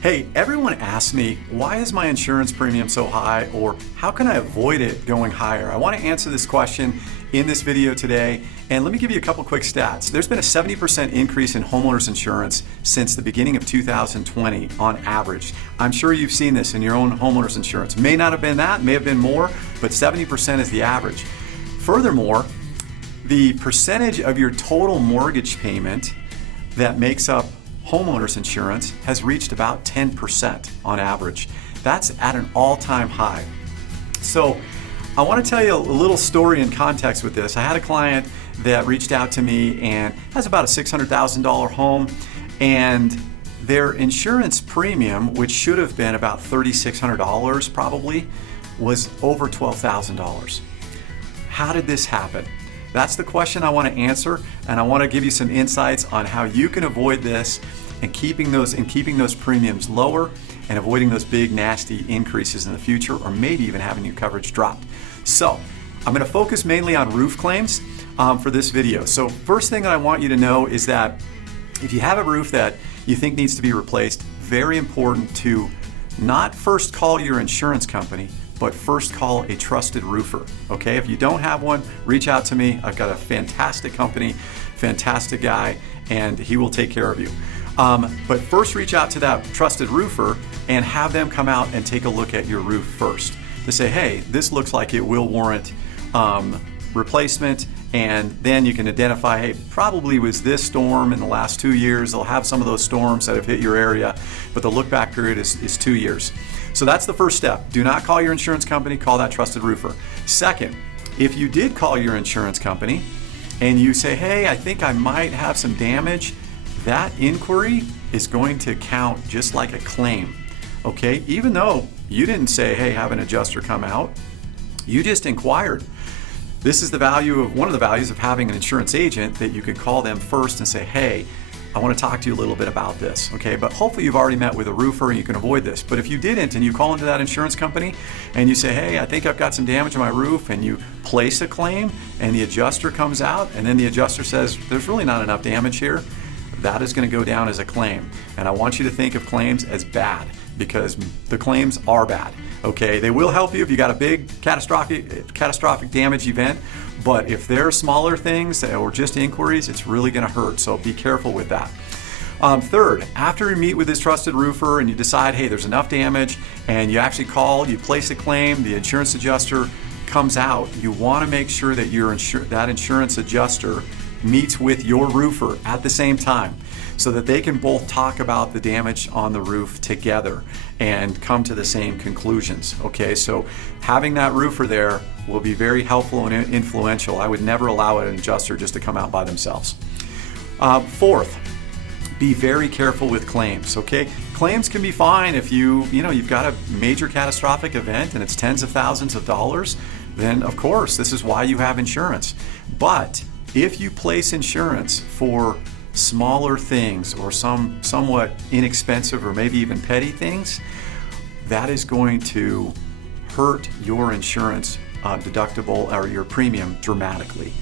Hey, everyone asks me, why is my insurance premium so high, or how can I avoid it going higher? I want to answer this question in this video today, and let me give you a couple quick stats. There's been a 70% increase in homeowners insurance since the beginning of 2020 on average. I'm sure you've seen this in your own homeowners insurance. May not have been that, may have been more, but 70% is the average. Furthermore, the percentage of your total mortgage payment that makes up homeowners insurance has reached about 10% on average. That's at an all-time high. So I want to tell you a little story in context with this. I had a client that reached out to me and has about a $600,000 home, and their insurance premium, which should have been about $3,600 probably, was over $12,000. How did this happen? That's the question I want to answer, and I want to give you some insights on how you can avoid this and keeping those premiums lower and avoiding those big nasty increases in the future, or maybe even having your coverage dropped. So I'm going to focus mainly on roof claims for this video. So first thing that I want you to know is that if you have a roof that you think needs to be replaced, very important to not first call your insurance company, but first call a trusted roofer, okay? If you don't have one, reach out to me. I've got a fantastic company, fantastic guy, and he will take care of you. But first reach out to that trusted roofer and have them come out and take a look at your roof first to say, hey, this looks like it will warrant replacement, and then you can identify, hey, probably was this storm in the last 2 years. They'll have some of those storms that have hit your area, but the look back period is 2 years. So that's the first step. Do not call your insurance company, call that trusted roofer. Second, if you did call your insurance company and you say, hey, I think I might have some damage, that inquiry is going to count just like a claim, okay? Even though you didn't say, hey, have an adjuster come out, you just inquired. This is one of the values of having an insurance agent, that you could call them first and say, hey, I want to talk to you a little bit about this, okay? But hopefully you've already met with a roofer and you can avoid this. But if you didn't and you call into that insurance company and you say, hey, I think I've got some damage on my roof, and you place a claim and the adjuster comes out and then the adjuster says, there's really not enough damage here, that is going to go down as a claim. And I want you to think of claims as bad, because the claims are bad, okay? They will help you if you got a big catastrophic damage event, but if they're smaller things or just inquiries, it's really going to hurt, so be careful with that. Third, after you meet with this trusted roofer and you decide, hey, there's enough damage, and you actually call, you place a claim, the insurance adjuster comes out, you want to make sure that that insurance adjuster meets with your roofer at the same time, so that they can both talk about the damage on the roof together and come to the same conclusions, okay? So having that roofer there will be very helpful and influential. I would never allow an adjuster just to come out by themselves. Fourth, be very careful with claims, okay? Claims can be fine if you've got a major catastrophic event and it's tens of thousands of dollars, then of course, this is why you have insurance. But if you place insurance for smaller things or somewhat inexpensive or maybe even petty things, that is going to hurt your insurance deductible or your premium dramatically,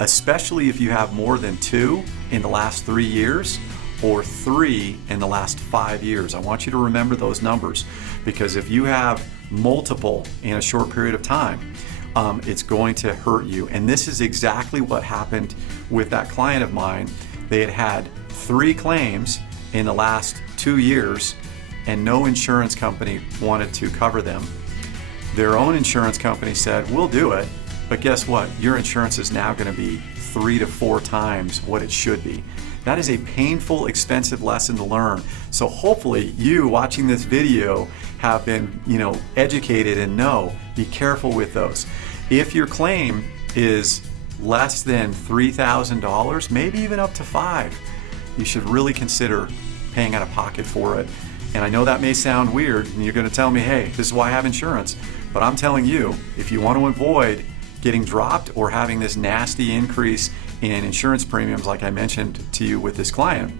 especially if you have more than 2 in the last 3 years or 3 in the last 5 years. I want you to remember those numbers, because if you have multiple in a short period of time, it's going to hurt you. And this is exactly what happened with that client of mine. They had 3 claims in the last 2 years, and no insurance company wanted to cover them. Their own insurance company said, we'll do it, but guess what? Your insurance is now going to be 3 to 4 times what it should be. That is a painful, expensive lesson to learn. So hopefully you watching this video have been, educated and know, be careful with those. If your claim is less than $3,000, maybe even up to $5,000, you should really consider paying out of pocket for it. And I know that may sound weird, and you're going to tell me, hey, this is why I have insurance. But I'm telling you, if you want to avoid getting dropped or having this nasty increase in insurance premiums like I mentioned to you with this client,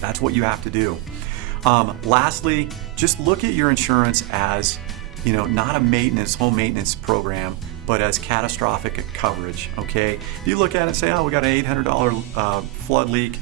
that's what you have to do. Lastly, just look at your insurance as, not a home maintenance program, but as catastrophic coverage, okay? If you look at it and say, oh, we got an $800 flood leak,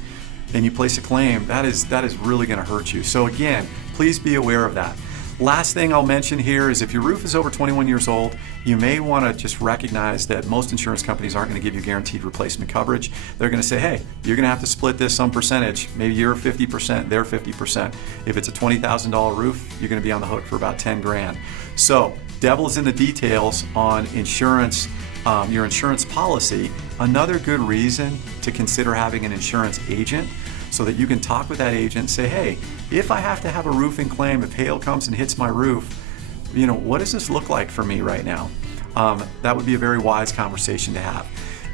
and you place a claim, that is really gonna hurt you. So again, Please be aware of that. Last thing I'll mention here is if your roof is over 21 years old, you may want to just recognize that most insurance companies aren't going to give you guaranteed replacement coverage. They're going to say, hey, you're going to have to split this some percentage. Maybe you're 50%, they're 50%. If it's a $20,000 roof, you're going to be on the hook for about 10 grand. So, devil is in the details on insurance, your insurance policy. Another good reason to consider having an insurance agent, so that you can talk with that agent and say, hey, if I have to have a roofing claim, if hail comes and hits my roof, what does this look like for me right now? That would be a very wise conversation to have.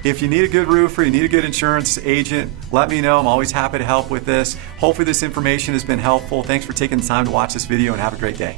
If you need a good roofer, you need a good insurance agent, let me know. I'm always happy to help with this. Hopefully this information has been helpful. Thanks for taking the time to watch this video and have a great day.